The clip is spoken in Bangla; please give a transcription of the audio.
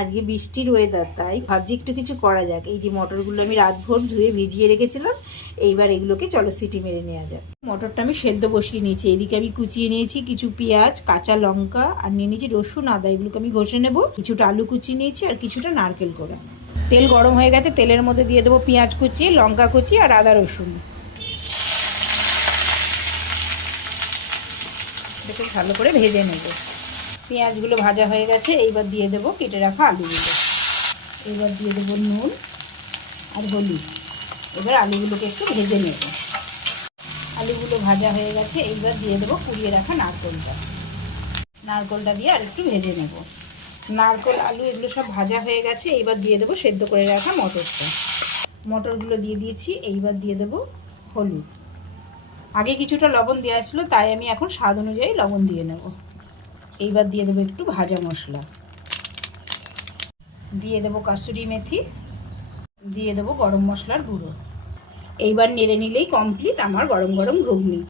আজকে বৃষ্টির ওয়েদার, তাই ভাবছি একটু কিছু করা যাক। এই যে মটরগুলো আমি রাতভর ধুয়ে ভিজিয়ে রেখেছিলাম, এইবার এগুলোকে চলো সিটি মেরে নেওয়া যাক। মটরটা আমি সেদ্ধ বসিয়ে নিয়েছি। এইদিকে আমি কুচিয়ে নিয়েছি কিছু পেঁয়াজ, কাঁচা লঙ্কা, আর নিয়ে নিয়েছি রসুন, আদা। এগুলোকে আমি ঘষে নেবো। কিছুটা আলু কুচিয়ে নিয়েছি আর কিছুটা নারকেল কোড়া। তেল গরম হয়ে গেছে, তেলের মধ্যে দিয়ে দেবো পেঁয়াজ কুচি, লঙ্কা কুচি আর আদা রসুন। একটু ভালো করে ভেজে নেব। পেঁয়াজগুলো ভাজা হয়ে গেছে, এইবার দিয়ে দেবো কেটে রাখা আলুগুলো। এবার দিয়ে দেবো নুন আর হলুদ। এবার আলুগুলোকে একটু ভেজে নেব। আলুগুলো ভাজা হয়ে গেছে, এইবার দিয়ে দেবো কুড়িয়ে রাখা নারকেলটা দিয়ে আর একটু ভেজে নেব। নারকেল, আলু এগুলো সব ভাজা হয়ে গেছে, এইবার দিয়ে দেবো সেদ্ধ করে রাখা মটরগুলো দিয়ে দিয়েছি। এইবার দিয়ে দেবো হলুদ। আগে কিছুটা লবণ দেওয়া ছিল, তাই আমি এখন স্বাদ অনুযায়ী লবণ দিয়ে নেব। এইবার দিয়ে দেবো একটু ভাজা মশলা, দিয়ে দেবো কাসুরি মেথি, দিয়ে দেবো গরম মশলার গুঁড়ো। এইবার নেড়ে নিলেই কমপ্লিট আমার গরম গরম ঘুগনি।